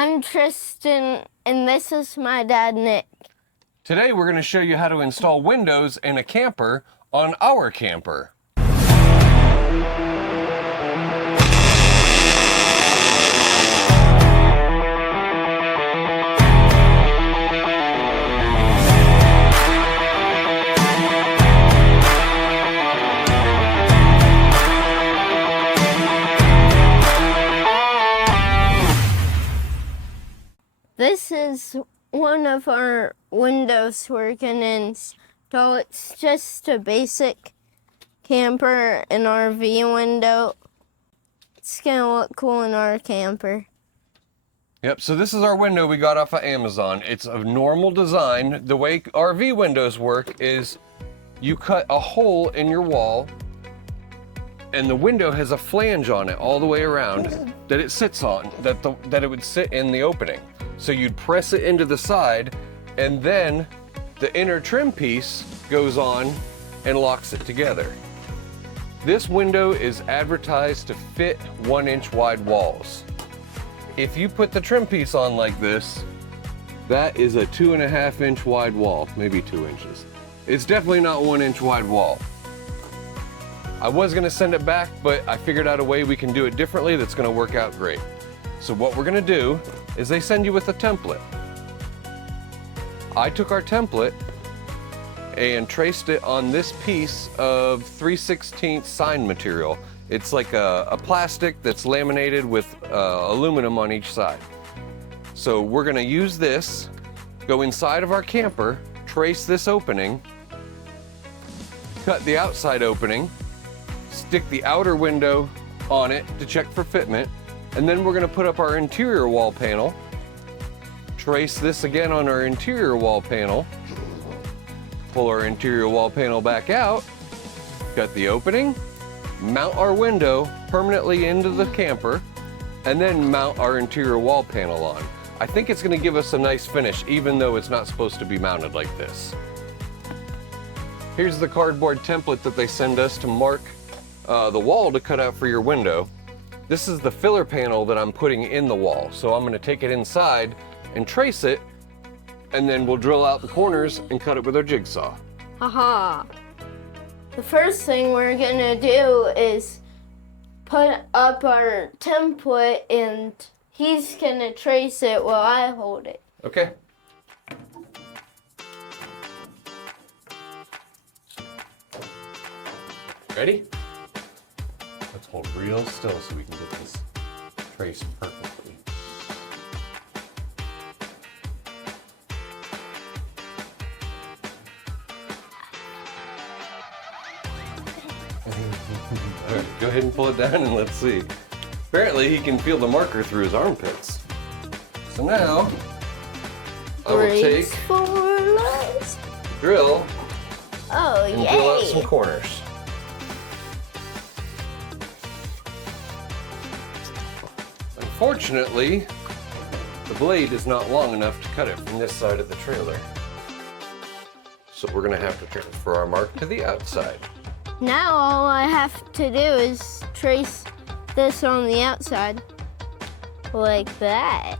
I'm Tristan, and this is my dad, Nick. Today we're going to show you how to install windows in a camper on our camper. This is one of our windows we're gonna install. It's just a basic camper and RV window. It's gonna look cool in our camper. Yep, so this is our window we got off of Amazon. It's a normal design. The way RV windows work is you cut a hole in your wall and the window has a flange on it all the way around that it sits on, that it would sit in the opening. So you'd press it into the side, and then the inner trim piece goes on and locks it together. This window is advertised to fit 1-inch wide walls. If you put the trim piece on like this, that is a 2.5-inch wide wall, maybe 2 inches. It's definitely not 1-inch wide wall. I was gonna send it back, but I figured out a way we can do it differently that's gonna work out great. So what we're gonna do is they send you with a template. I took our template and traced it on this piece of 3/16 sign material. It's like a plastic that's laminated with aluminum on each side. So we're gonna use this, go inside of our camper, trace this opening, cut the outside opening, stick the outer window on it to check for fitment, and then we're gonna put up our interior wall panel, trace this again on our interior wall panel, pull our interior wall panel back out, cut the opening, mount our window permanently into the camper, and then mount our interior wall panel on. I think it's gonna give us a nice finish, even though it's not supposed to be mounted like this. Here's the cardboard template that they send us to mark the wall to cut out for your window. This is the filler panel that I'm putting in the wall. So I'm gonna take it inside and trace it, and then we'll drill out the corners and cut it with our jigsaw. Haha. The first thing we're gonna do is put up our template, and he's gonna trace it while I hold it. Okay. Ready? Let's hold real still so we can get this traced perfectly. All right, go ahead and pull it down and let's see. Apparently he can feel the marker through his armpits. So now, I will take drill and drill out some corners. Unfortunately, the blade is not long enough to cut it from this side of the trailer. So we're gonna have to transfer our mark to the outside. Now all I have to do is trace this on the outside, like that.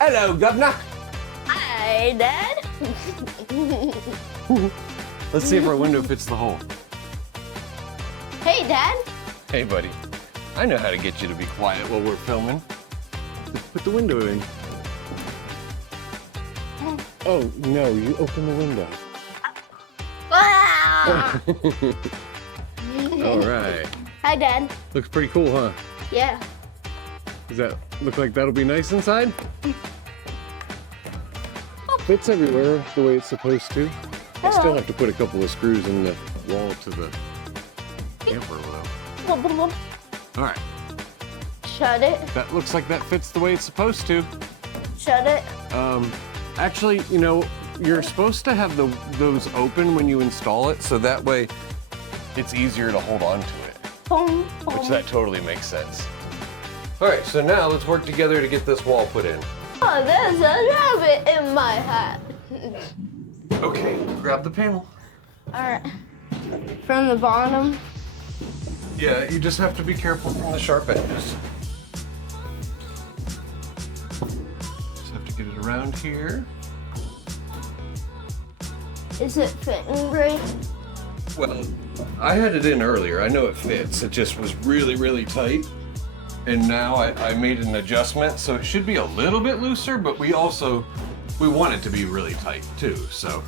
Hello, Governor. Hi, Dad. Let's see if our window fits the hole. Hey, Dad. Hey, buddy. I know how to get you to be quiet while we're filming. Just put the window in. Oh, no, you open the window. Ah! All right. Hi, Dad. Looks pretty cool, huh? Yeah. Does that look like that'll be nice inside? Fits everywhere the way it's supposed to. I still have to put a couple of screws in the wall to the camper though. All right. Shut it. That looks like that fits the way it's supposed to. Shut it. Actually, you know, you're supposed to have those open when you install it, so that way it's easier to hold on to it. Boom, boom. Which that totally makes sense. All right, so now let's work together to get this wall put in. Oh, there's a rabbit in my hat. Okay, grab the panel. All right. From the bottom. Yeah, you just have to be careful from the sharp edges. Just have to get it around here. Is it fitting great? Well, I had it in earlier. I know it fits. It just was really, really tight. And now I made an adjustment, so it should be a little bit looser, but we want it to be really tight too. So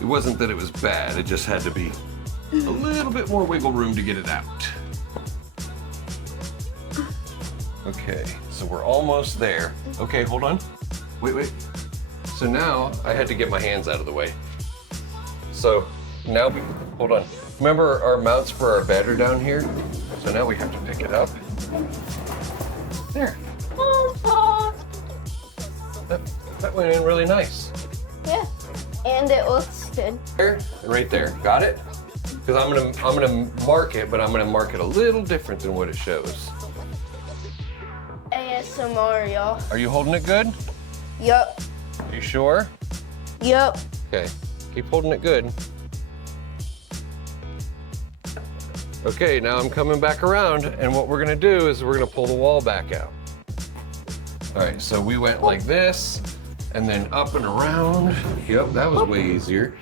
it wasn't that it was bad. It just had to be a little bit more wiggle room to get it out. Okay, so we're almost there. Okay, hold on. Wait. So now I had to get my hands out of the way. So now hold on. Remember our mounts for our bed are down here? So now we have to pick it up. There. That went in really nice. Yeah, and it looks good. There, right there. Got it? Because I'm gonna mark it, but I'm gonna mark it a little different than what it shows. ASMR, y'all. Are you holding it good? Yup. Are you sure? Yup. Okay, keep holding it good. Okay, now I'm coming back around, and what we're gonna do is we're gonna pull the wall back out. All right, so we went like this, and then up and around. Yep, that was way easier.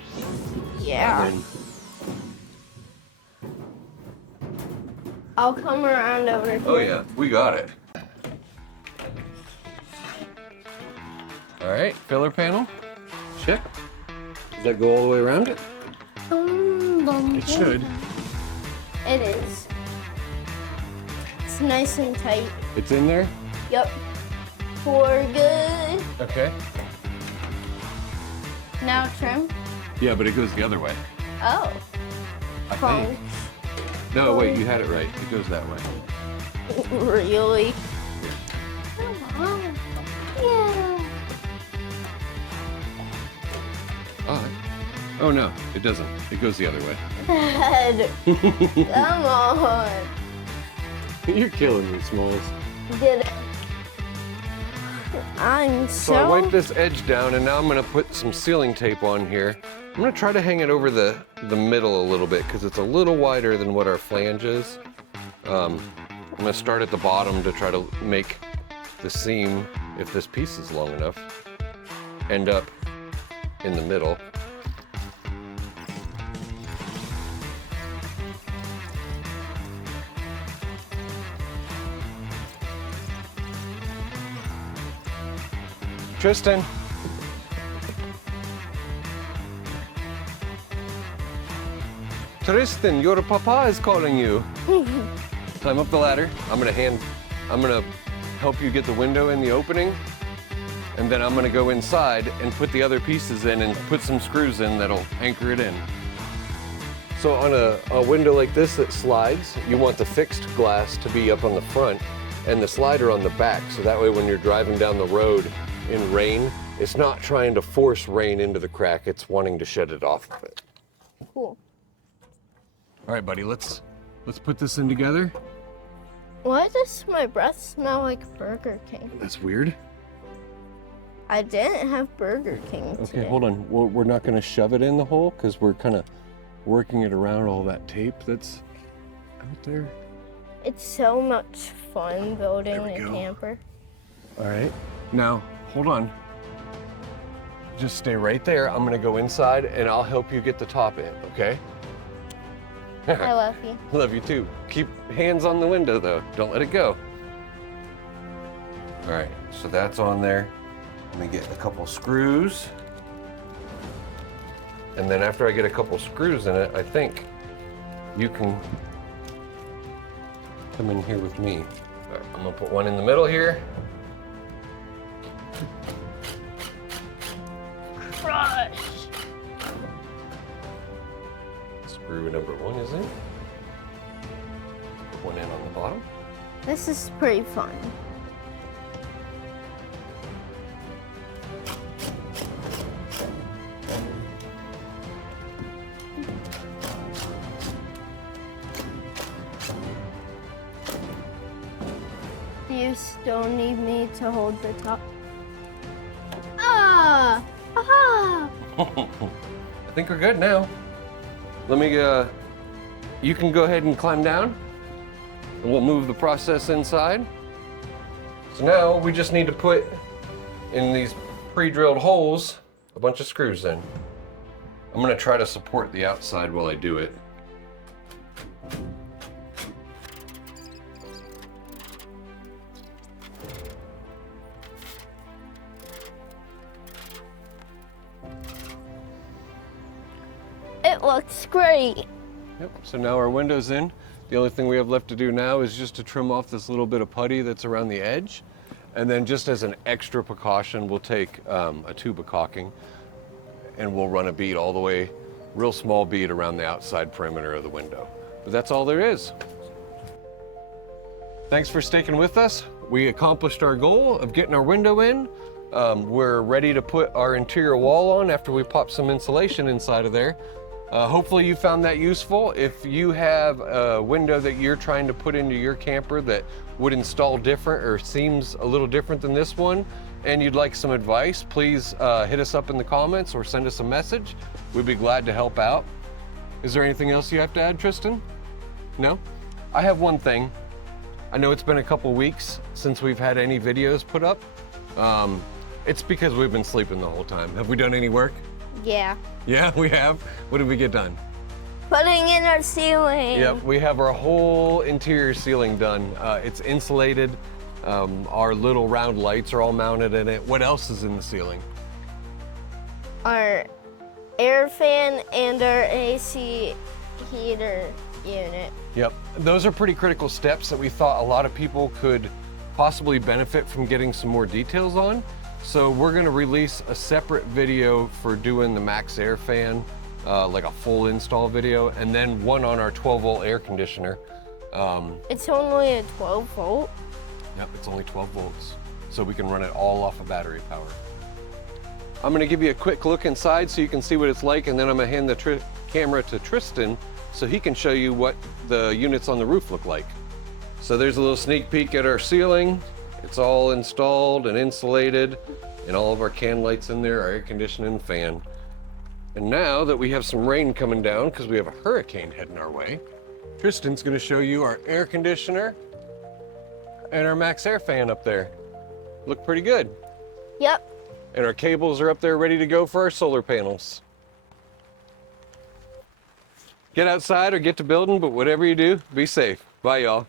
Yeah. And I'll come around over here. oh yeah, we got it. All right, filler panel, check. Does that go all the way around it? It should. It is. It's nice and tight. It's in there? Yup. For good. Okay. Now trim. Yeah, but it goes the other way. Oh. I Fun. think. No, wait, you had it right. It goes that way. Really? Come on. Yeah. Oh no, it doesn't. It goes the other way. Dad. Come on. You're killing me, Smalls. Did it? I'm So I wiped this edge down, and now I'm gonna put some sealing tape on here. I'm gonna try to hang it over the middle a little bit because it's a little wider than what our flange is. I'm gonna start at the bottom to try to make the seam, if this piece is long enough, end up in the middle. Tristan. Tristan, your papa is calling you. Climb up the ladder. I'm gonna help you get the window in the opening, and then I'm gonna go inside and put the other pieces in and put some screws in that'll anchor it in. So on a window like this that slides, you want the fixed glass to be up on the front and the slider on the back, so that way when you're driving down the road in rain, it's not trying to force rain into the crack, it's wanting to shed it off of it. Cool. All right, buddy, let's put this in together. Why does my breath smell like Burger King? That's weird. I didn't have Burger King today. Okay, hold on. We're not gonna shove it in the hole because we're kind of working it around all that tape that's out there. It's so much fun building There we a go. camper. All right, now hold on. Just stay right there. I'm gonna go inside and I'll help you get the top in, okay? I love you. Love you too. Keep hands on the window though. Don't let it go. All right, so that's on there. Let me get a couple screws. And then after I get a couple screws in it, I think you can come in here with me. All right, I'm gonna put one in the middle here. Crush. Screw number one is in. Put one in on the bottom. This is pretty fun. you still need me to hold the top? Ah! Aha! I think we're good now. Let me, you can go ahead and climb down, and we'll move the process inside. So now we just need to put in these pre-drilled holes a bunch of screws in. I'm gonna try to support the outside while I do it. It looks great. Yep, so now our window's in. The only thing we have left to do now is just to trim off this little bit of putty that's around the edge. And then just as an extra precaution, we'll take a tube of caulking and we'll run a bead all the way, real small bead around the outside perimeter of the window. But that's all there is. Thanks for sticking with us. We accomplished our goal of getting our window in. We're ready to put our interior wall on after we pop some insulation inside of there. Hopefully you found that useful. If you have a window that you're trying to put into your camper that would install different or seems a little different than this one, and you'd like some advice, please hit us up in the comments or send us a message. We'd be glad to help out. Is there anything else you have to add, Tristan? No? I have one thing. I know it's been a couple weeks since we've had any videos put up. It's because we've been sleeping the whole time. Have we done any work? Yeah. Yeah, we have. What did we get done? Putting in our ceiling. Yep, we have our whole interior ceiling done. It's insulated. Our little round lights are all mounted in it. What else is in the ceiling? Our air fan and our AC heater unit. Yep, those are pretty critical steps that we thought a lot of people could possibly benefit from getting some more details on. So we're gonna release a separate video for doing the max air fan, like a full install video, and then one on our 12-volt air conditioner. It's only a 12 volt. Yep, it's only 12 volts. So we can run it all off of battery power. I'm gonna give you a quick look inside so you can see what it's like, and then I'm gonna hand the camera to Tristan so he can show you what the units on the roof look like. So there's a little sneak peek at our ceiling. It's all installed and insulated, and all of our can lights in there, our air conditioning fan. And now that we have some rain coming down because we have a hurricane heading our way, Tristan's gonna show you our air conditioner and our max air fan up there. Look pretty good. Yep. And our cables are up there ready to go for our solar panels. Get outside or get to building, but whatever you do, be safe. Bye, y'all.